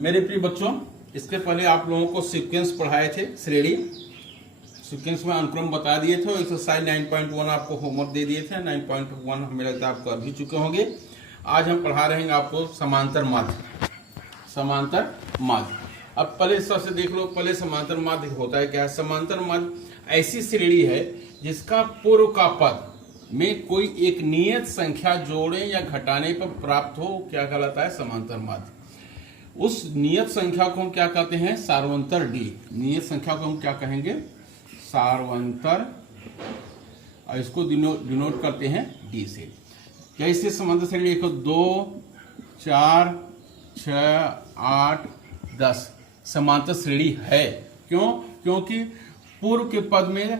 मेरे प्रिय बच्चों, इसके पहले आप लोगों को सीक्वेंस पढ़ाए थे, श्रेणी सीक्वेंस में अनुक्रम बता दिए थे। एक्सरसाइज 9.1 आपको होमवर्क दे दिए थे। 9.1 हमें लगता है आप कर भी चुके होंगे। आज हम पढ़ा रहे हैं आपको समांतर माध्य। समांतर माध्य, अब पहले सबसे देख लो, पहले समांतर माध्य होता है क्या? समांतर माध्य ऐसी श्रेणी है जिसका पूर्व का पद में कोई एक नियत संख्या जोड़े या घटाने पर प्राप्त हो, क्या कहलाता है? समांतर माध्य। उस नियत संख्या को हम क्या कहते हैं? सार्वंतर डी। नियत संख्या को हम क्या कहेंगे? सार्वंतर, और इसको डिनोट करते हैं डी से। कैसे समांतर श्रेणी? देखो 2, 4, 6, 8, 10 समांतर श्रेणी है। क्यों? क्योंकि पूर्व के पद में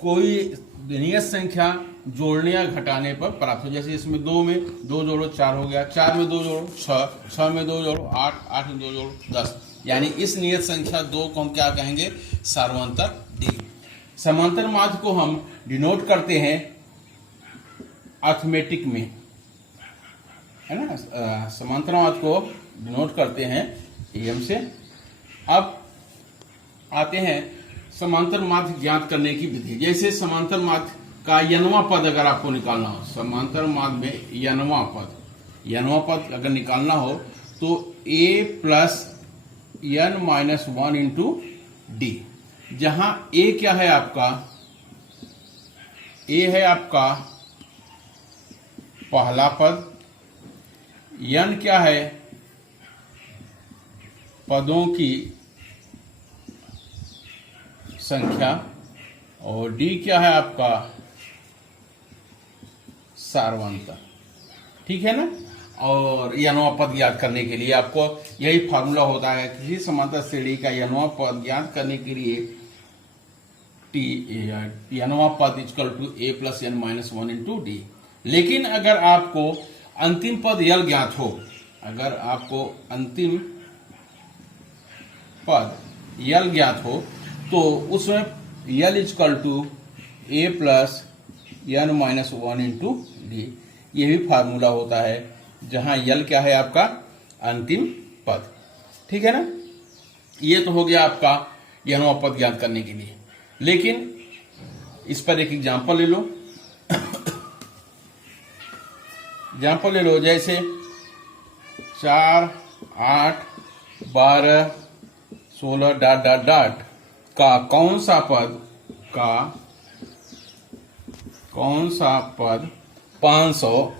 कोई नियत संख्या जोड़ने या घटाने पर प्राप्त हो। जैसे इसमें 2 में 2 जोड़ो 4 हो गया, 4 में 2 जोड़ो 6, 6 में 2 जोड़ो 8, 8 में 2 जोड़ो 10। यानी इस नियत संख्या 2 को हम क्या कहेंगे? सार्वंतर डी। समांतर माध्य को हम डिनोट करते हैं अर्थमेटिक में, है ना? समांतर माध्य को डिनोट करते हैं एम से। अब आते हैं समांतर माध्य ज्ञात करने की विधि। जैसे समांतर माध्य का यनवां पद अगर आपको निकालना हो, समांतर माध्य में यनवां पद अगर निकालना हो तो a plus n minus 1 into D. जहां a क्या है आपका? a है आपका पहला पद, n क्या है? पदों की संख्या, और d क्या है आपका? सार्वंतर। ठीक है ना? और यनवां पद ज्ञात करने के लिए आपको यही फार्मूला होता है। किसी समांतर श्रेणी का यनवां पद ज्ञात करने के लिए यनवां पद equal to a plus n minus 1 into D. लेकिन अगर आपको अंतिम पद यल ज्ञात हो, अगर आपको अंतिम पद यल ज्ञात हो तो उसमें यल equal to a plus n minus 1 into d. ये भी फार्मूला होता है जहां यल क्या है? आपका अंतिम पद। ठीक है ना? ये तो हो गया आपका यनवां पद ज्ञात करने के लिए। लेकिन इस पर एक एग्जांपल ले लो। एग्जांपल ले लो, जैसे 4, 8, 12, 16 डॉट डॉट डॉट का कौन सा पद 500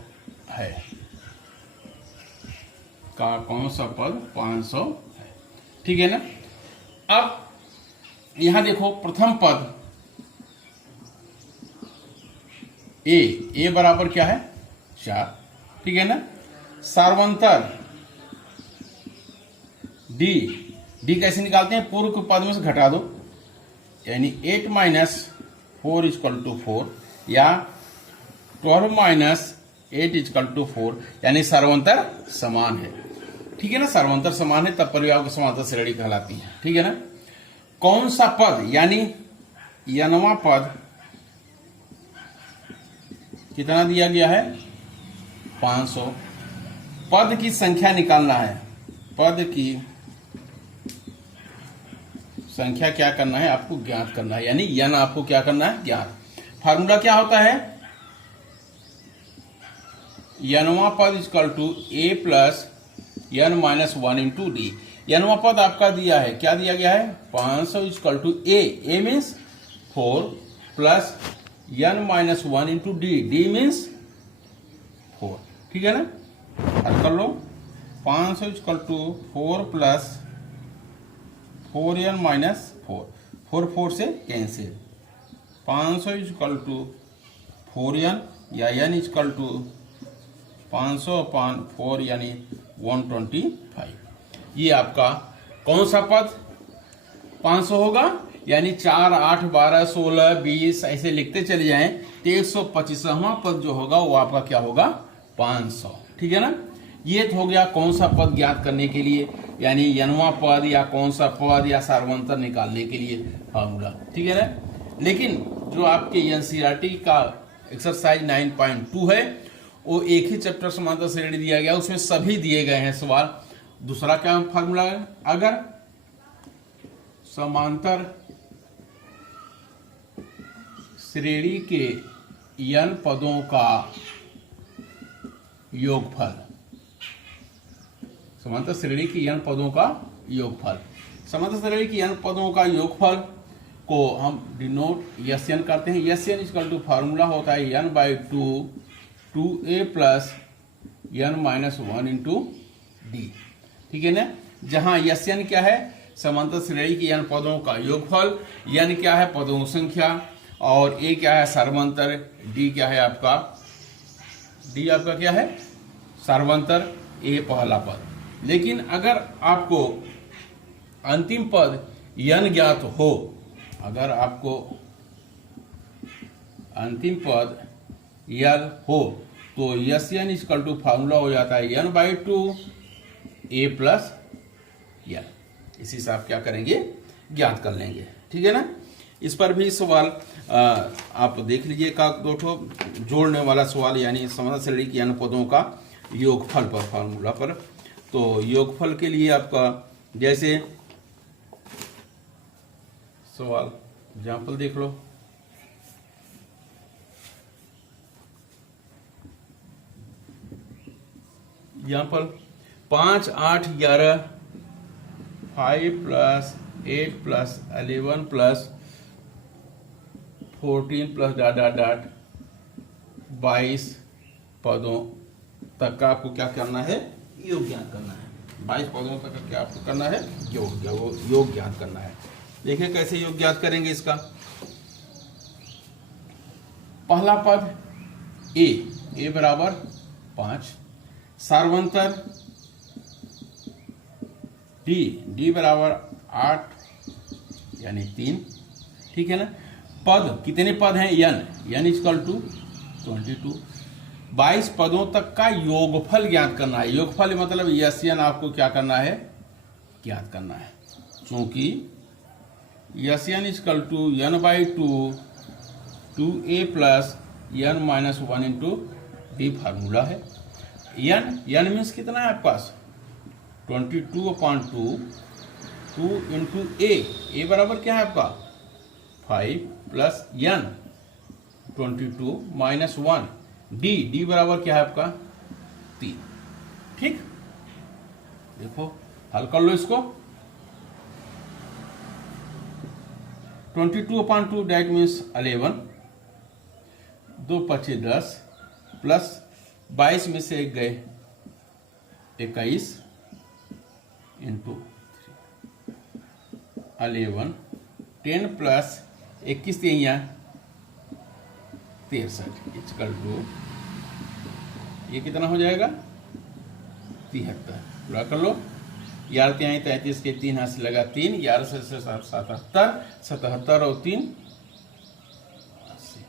है? का कौन सा पद 500 है? ठीक है ना? अब यहां देखो, प्रथम पद a बराबर क्या है? 4। ठीक है ना? सार्वंतर d कैसे निकालते हैं? पूर्व के पद में से घटा दो, यानी 8 माइनस 4 इक्वल टू 4, या 12 माइनस 8 इक्वल टू 4, यानी सर्वांतर समान है। ठीक है ना? सर्वांतर समान है तब परिवार को समांतर श्रेणी कहलाती है। ठीक है ना? कौन सा पद, यानी यनवां पद कितना दिया गया है? 500। पद की संख्या निकालना है। पद की संख्या क्या करना है? आपको ज्ञात करना है, यानी यन आपको क्या करना है? ज्ञात। फार्मूला क्या होता है? यनवां पद equal to a plus n minus 1 into d. यनवां पद आपका दिया है, क्या दिया गया है? 500 equal to a means 4 plus n minus 1 into d means 4। ठीक है ना? हल कर लो। 500 equal to 4 plus 4n minus 4, 4 से कैंसिल। 500 इक्वल टू 4n, या n इक्वल टू 500/4 यानी 125। ये आपका कौन सा पद 500 होगा? यानी 4, 8, 12, 16, 20 ऐसे लिखते चले जाएं तो 125वां पद जो होगा वो आपका क्या होगा? 500। ठीक है ना? ये तो हो गया कौन सा पद ज्ञात करने के लिए, यानी यनवां पद या कौन सा पद या सार्वंतर निकालने के लिए फार्मूला। ठीक है ना? लेकिन जो आपके एनसीईआरटी का एक्सरसाइज 9.2 है, वो एक ही चैप्टर समांतर श्रेणी दिया गया, उसमें सभी दिए गए हैं सवाल। दूसरा क्या फार्मूला है, अगर समांतर श्रेणी के n पदों का योगफल, समांतर श्रेणी की n पदों का योगफल, समांतर श्रेणी की n पदों का योगफल को हम डिनोट Sn करते हैं। Sn इक्वल टू फार्मूला होता है n/2 2a plus n minus 1 into D. ठीक है ना, जहां Sn क्या है, समांतर श्रेणी की n पदों का योगफल, n क्या है पदों की संख्या, और a क्या है सर्वांतर, d क्या है आपका, d आपका क्या है सर्वांतर, a पहला पद। लेकिन अगर आपको अंतिम पद n ज्ञात हो, अगर आपको अंतिम पद n हो तो Sn इक्वल टू फार्मूला हो जाता है n/2 a प्लस n। इसी से आप क्या करेंगे, ज्ञात कर लेंगे। ठीक है ना, इस पर भी सवाल आप देख लीजिए का दो ठो जोड़ने वाला सवाल, यानी समांतर श्रेणी की n पदों का योगफल पर फार्मूला पर। तो योगफल के लिए आपका जैसे सवाल एग्जाम्पल देख लो, example 5 8 11 5 plus 8 plus 11 plus 14 plus dot dot dot 22 पदों तक का आपको क्या करना है, योग ज्ञात करना है। 22 पदों तक का क्या आपको करना है, योग ज्ञात करना है। देखिए कैसे योग ज्ञात करेंगे इसका। पहला पद a बराबर 5, सार्वंतर d बराबर 8 यानी 3। ठीक है ना, पद कितने पद हैं, n इक्वल टू 22। 22 पदों तक का योगफल ज्ञात करना है। योगफल मतलब Sn आपको क्या करना है, ज्ञात करना है। क्योंकि Sn equal to n/2 2a plus n minus 1 into D formula है। n मीन्स कितना है आपके पास 22/2 2 इंटू a बराबर क्या है आपका 5 प्लस n 22 माइनस 1 d बराबर क्या है आपका 3। ठीक, देखो हल कर लो इसको। 22/2 डेट मीन्स 11, 2 25 10 प्लस 22 में से एक गए 21 इंटू 11 10 प्लस 21 3 63 इक्वल टू ये कितना हो जाएगा 73। पूरा कर लो, 11 3 33 के 3 हाथ से लगा 3, 11 से 77 77 और 3 80।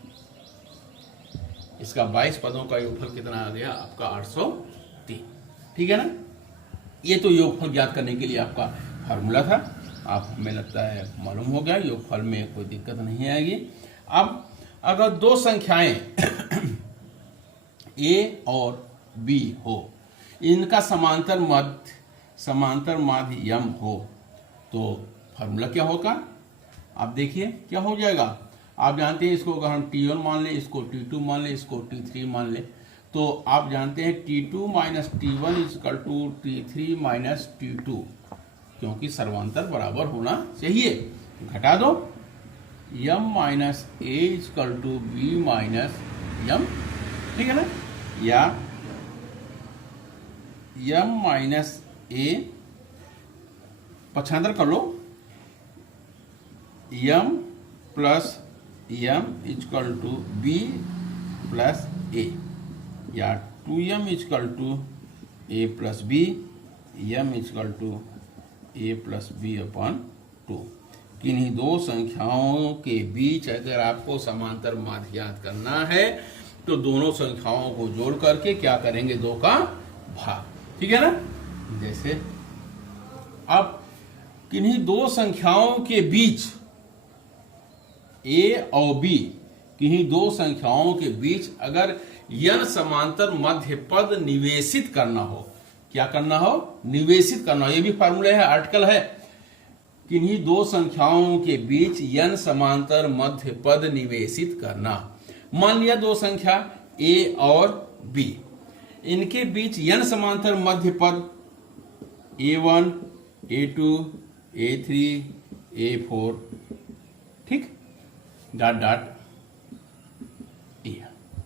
इसका 22 पदों का योगफल कितना आ गया आपका 803। ठीक है ना, ये तो योगफल ज्ञात करने के लिए आपका फार्मूला था। आप हमें लगता है मालूम हो गया, योगफल में कोई दिक्कत नहीं आएगी। अब अगर दो संख्याएं a और b हो, इनका समांतर माध्य m हो तो फार्मूला क्या होगा, आप देखिए क्या हो जाएगा। आप जानते हैं इसको अगर हम T1 मान लें, इसको T2 मान लें, इसको T3 मान लें, तो आप जानते हैं T2 minus T1 equal to T3 minus T2, क्योंकि सर्वांतर बराबर होना चाहिए। घटा दो m minus a equal to b minus m। ठीक है ना, या m माइनस a पक्षांतर कर लो, m plus m equal to b plus a, या 2m equal to a plus b, m equal to a plus b upon 2। किन्हीं दो संख्याओं के बीच अगर आपको समांतर माध्य ज्ञात करना है तो दोनों संख्याओं को जोड़ करके क्या करेंगे, 2 का भाग। ठीक है ना, जैसे अब किन्हीं दो संख्याओं के बीच a और b, किन्हीं दो संख्याओं के बीच अगर n समांतर मध्य पद निवेशित करना हो, क्या करना हो, निवेशित करना हो। ये भी फार्मूला है, आर्टिकल है। किन्हीं दो संख्याओं के बीच n समांतर मध्य पद निवेशित करना। मान लिया दो संख्या a और b, इनके बीच n समांतर मध्य पद a1, a2, a3, a4, ठीक, डॉट डॉट a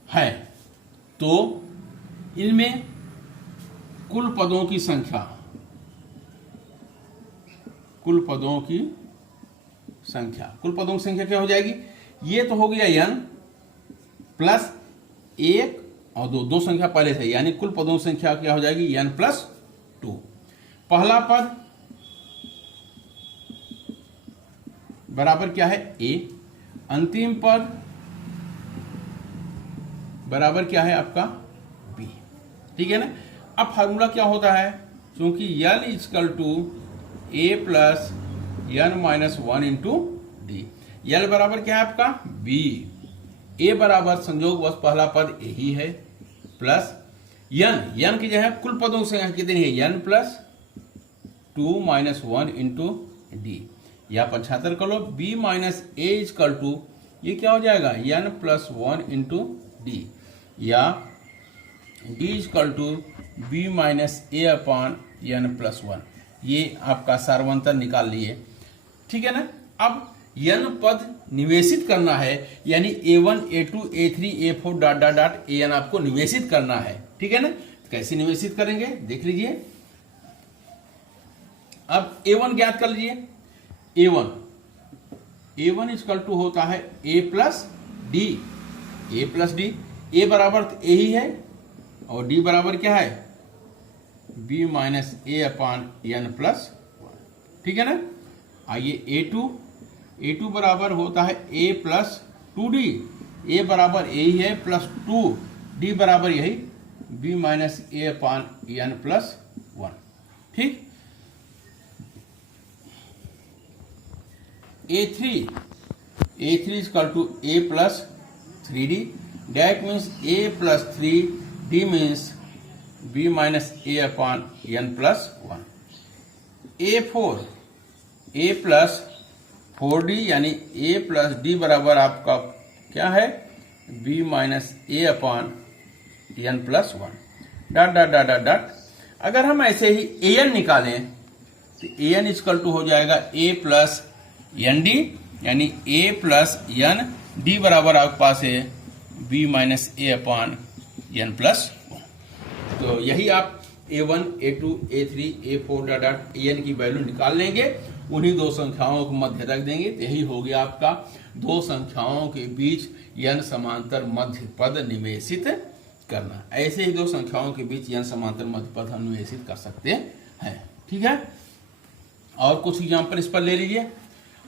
है। तो इनमें कुल पदों की संख्या, कुल पदों की संख्या क्या हो जाएगी? ये तो हो गया n प्लस 1 और 2 संख्या पहले से, यानी कुल पदों की संख्या क्या हो जाएगी? n plus 2। पहला पद बराबर क्या है? a। अंतिम पद बराबर क्या है आपका? b। ठीक है ना। अब फार्मूला क्या होता है? क्योंकि l equal to a plus n minus 1 into D. l बराबर क्या है आपका? b। a बराबर संयोग बस पहला पद a ही है, प्लस n की जगह कुल पदों की संख्या कितनी है? n plus 2 minus 1 into D, या 75 कर लो। b minus a equal to, ये क्या हो जाएगा? n प्लस 1 इंटू डी, या d equal to b minus a upon n plus 1। ये आपका सार्वंतर निकाल लिए, ठीक है ना। अब n पद निवेशित करना है, यानी a1, a2, a3, a4 dot dot dot an आपको निवेशित करना है, ठीक है ना। कैसे निवेशित करेंगे देख लीजिए। अब a1 ज्ञात कर लीजिए। a1 इक्वल टू होता है a प्लस डी। a बराबर तो a ही है, और d बराबर क्या है? b minus a upon n plus 1, ठीक है ना। आइए a2 बराबर होता है a प्लस 2d। a बराबर a ही है, प्लस 2, d बराबर यही b minus a upon n plus 1, ठीक। a3 equal to a plus 3d। That means a plus 3d means b minus a upon n plus 1। a plus 4d यानी a plus d बराबर आपका क्या है? b minus a upon n plus 1, dot dot dot dot dot. अगर हम ऐसे ही an निकालें तो an इक्वल टू हो जाएगा a प्लस एन डी, यानी a प्लस एन, d बराबर आपके पास है b minus a upon n plus 1। तो यही आप a1, a2, a3, a4 dot dot an की वैल्यू निकाल लेंगे, उन्हीं दो संख्याओं को मध्य रख देंगे, तो यही हो गया आपका दो संख्याओं के बीच n समांतर मध्य पद निवेशित करना। ऐसे ही दो संख्याओं के बीच n समांतर मध्य पद हम निवेशित कर सकते हैं, ठीक है। और कुछ एग्जाम्पल इस पर ले लीजिए,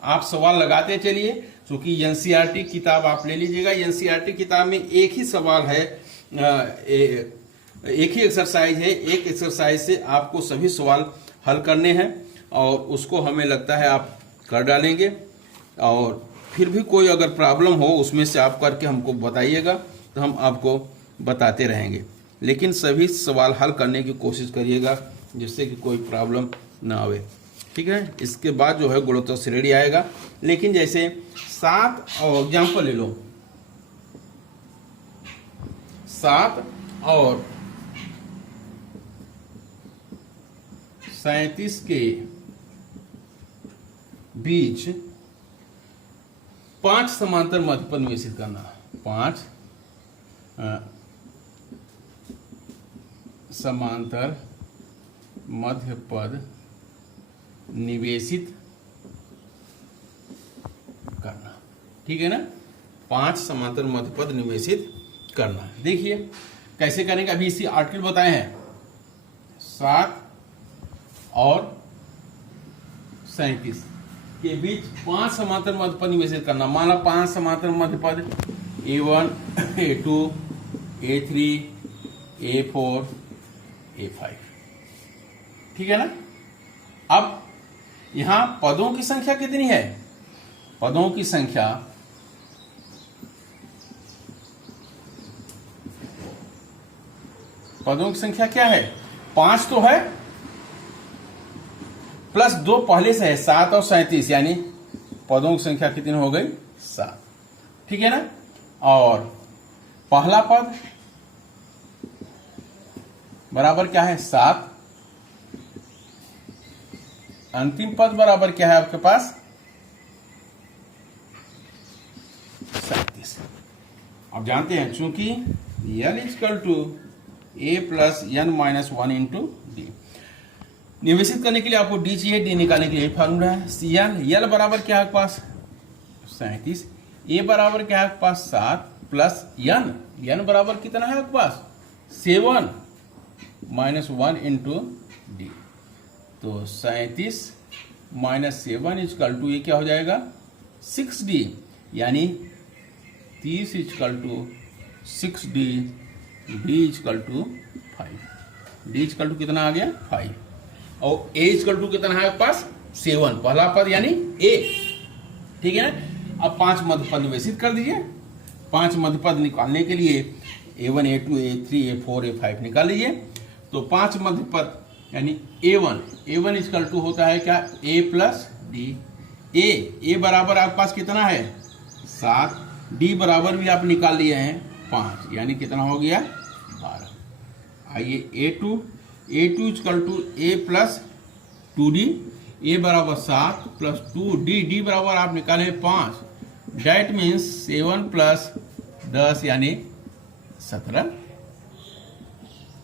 आप सवाल लगाते चलिए, क्योंकि एनसीईआरटी किताब आप ले लीजिएगा। एनसीईआरटी किताब में एक ही सवाल है, एक ही एक्सरसाइज है। एक एक्सरसाइज से आपको सभी सवाल हल करने हैं, और उसको हमें लगता है आप कर डालेंगे। और फिर भी कोई अगर प्रॉब्लम हो उसमें से आप करके हमको बताइएगा, तो हम आपको बताते रहेंगे। लेकिन सभी सवाल हल करने की कोशिश करिएगा, जिससे कि कोई प्रॉब्लम ना आवे, ठीक है। इसके बाद जो है गुणोत्तर श्रेणी आएगा। लेकिन जैसे 7 और एग्जाम्पल ले लो, 7 और 37 के बीच 5 समांतर मध्य पद निवेशित करना। 5 समांतर मध्य पद निवेशित करना, ठीक है ना। 5 समांतर मध्य पद निवेशित करना। देखिए कैसे करेंगे, अभी इसी आर्टिकल बताए हैं। 7 और 37 के बीच 5 समांतर मध्य पद निवेशित करना। मान लो 5 समांतर मध्य पद a1, a2, a3, a4, a5, ठीक है ना। अब यहां पदों की संख्या कितनी है? पदों की संख्या क्या है? 5 तो है, प्लस 2 पहले से है 7 और 37, यानी पदों की संख्या कितनी हो गई? 7। ठीक है ना। और पहला पद बराबर क्या है? 7। अंतिम पद बराबर क्या है आपके पास? 37। अब जानते हैं चूंकि L equal to A plus N minus 1 into D. निवेशित करने के लिए आपको डी चाहिए, डी निकालने के लिए यही फार्मूला है। L बराबर क्या है आपके पास? 37। A बराबर क्या है आपके पास? 7 प्लस N बराबर कितना है आपके पास? 7 माइनस 1 इंटू डी। तो 37 माइनस 7 इक्वल टू ये क्या हो जाएगा? 6D, यानी 30 equal to 6D, D equal to 5। D equal to कितना आ गया? 5। और A इक्वल टू कितना है आपके पास? 7, पहला पद यानी A। ठीक है ना। अब 5 मध्य पद निवेशित कर दीजिए। 5 मध्य पद निकालने के लिए A1, A2, A3, A4, A5 निकाल लीजिए। तो 5 मध्य पद यानी A1 इक्वल टू होता है क्या? A plus D. A बराबर आपके पास कितना है? 7। D बराबर भी आप निकाल लिए हैं 5, यानी कितना हो गया? 12। आइए A2 equal to A plus 2D। A बराबर 7 प्लस 2D बराबर आप निकाले 5, डेट मीन्स 7 प्लस 10 यानी 17।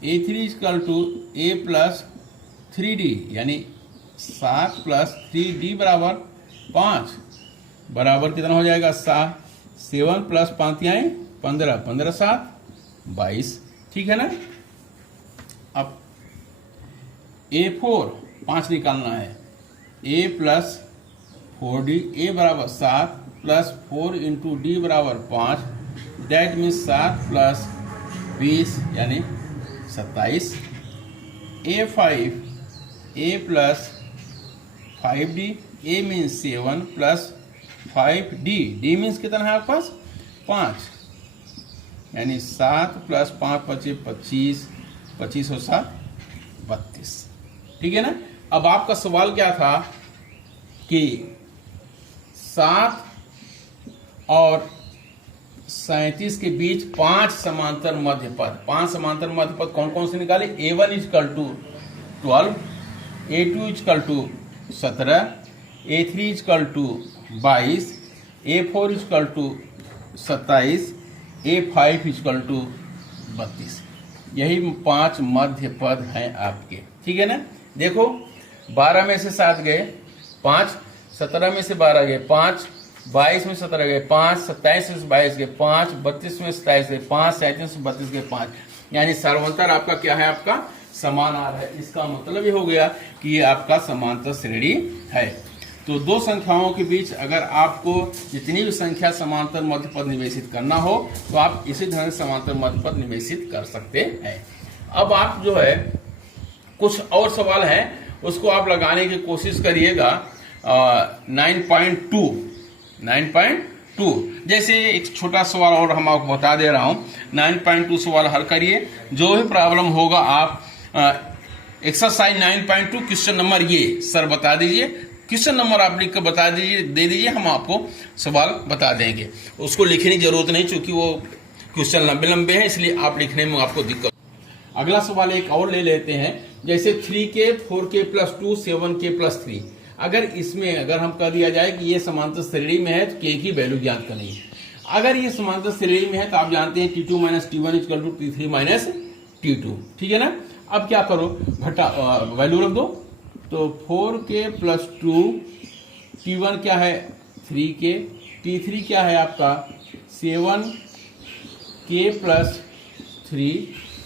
A3 equal to A plus 3D, यानी 7 प्लस 3D बराबर 5, बराबर कितना हो जाएगा? 7 प्लस 5 यानी 15, 15 7 22। ठीक है ना। अब A4 5 निकालना है। A प्लस 4D, A बराबर 7 प्लस 4 इंटू D बराबर 5, डेट मीन्स 7 प्लस 20 यानी 27। A5 A plus 5D, A means 7 plus 5D, D means कितना है आपके पास? 5, यानी 7 प्लस 5 25, 25 और 7 32। ठीक है ना। अब आपका सवाल क्या था कि 7 और 37 के बीच 5 समांतर मध्य पद। 5 समांतर मध्य पद कौन कौन से निकाले? A1 equal to 12, A2 equal to 17, A3 equal to 22, A4 equal to 27, A5 equal to 32। यही 5 मध्य पद हैं आपके। ठीक है ना। देखो 12 में से 7 गए 5, 17 में से 12 गए 5, 22 में 17 गए 5, 27 में 22 गए 5, 32 में 27 गए 5, 37 में 32 गए 5, यानी सर्वांतर आपका क्या है? आपका समान आ रहा है। इसका मतलब ये हो गया कि ये आपका समांतर श्रेणी है। तो दो संख्याओं के बीच अगर आपको जितनी भी संख्या समांतर मध्य पद निवेशित करना हो तो आप इसी तरह से समांतर मध्य पद निवेशित कर सकते हैं। अब आप जो है कुछ और सवाल है उसको आप लगाने की कोशिश करिएगा। 9.2 जैसे एक छोटा सवाल और हम आपको बता दे रहा हूं। 9.2 सवाल हल करिए। जो भी प्रॉब्लम होगा आप एक्सरसाइज 9.2 क्वेश्चन नंबर ये सर बता दीजिए, क्वेश्चन नंबर आप लिख कर बता दीजिए, दे दीजिए, हम आपको सवाल बता देंगे। उसको लिखने की जरूरत नहीं क्योंकि वो क्वेश्चन लंबे लंबे हैं, इसलिए आप लिखने में आपको दिक्कत। अगला सवाल एक और ले लेते हैं, जैसे 3k 4k plus 2 7k plus 3। अगर इसमें अगर हम कह दिया जाए कि ये समांतर श्रेणी में है तो k की वैल्यू ज्ञात करनी है। अगर ये समांतर श्रेणी में है तो आप जानते हैं T2 minus T1 equal to T3 minus T2। ठीक है ना। अब क्या करो, घटा वैल्यू रख दो। तो 4k प्लस 2, T1 क्या है 3k, T3 क्या है आपका 7k प्लस 3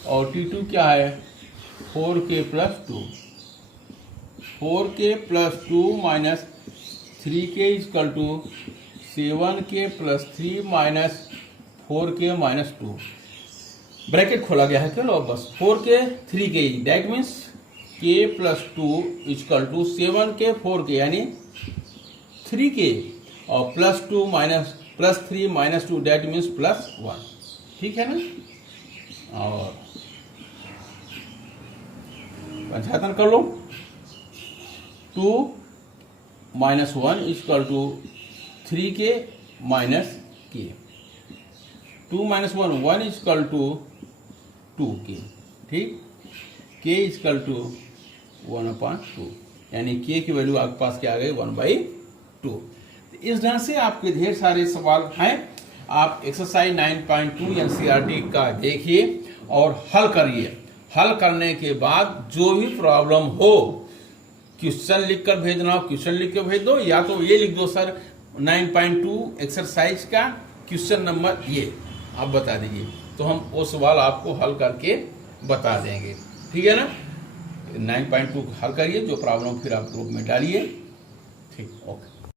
और T2 क्या है 4k plus 2। 4k plus 2 minus 3k equal to 7k plus 3 minus 4k minus 2। Bracket खोला गया है। चलो अब बस 4k 3k that means k plus 2 equal to 7k 4k यानी 3k और plus 2 minus plus 3 minus 2 that means plus 1। ठीक है ना। और पंचायतन कर लो। 2 - 1 equal to 3k minus k। 2 - 1 1 equal to 2k। ठीक, k इक्वल टू 1/2, यानी k की वैल्यू आपके पास क्या आ गई 1/2। इस ढंग से आपके ढेर सारे सवाल हैं। आप एक्सरसाइज 9.2 एनसीईआरटी का देखिए और हल करिए। हल करने के बाद जो भी प्रॉब्लम हो, क्वेश्चन लिखकर भेजना हो क्वेश्चन लिख के भेज दो, या तो ये लिख दो सर 9.2 एक्सरसाइज का क्वेश्चन नंबर ये आप बता दीजिए, तो हम वो सवाल आपको हल करके बता देंगे। ठीक है ना। 9.2 हल करिए, जो प्रॉब्लम फिर आप ग्रुप में डालिए। ठीक, ओके।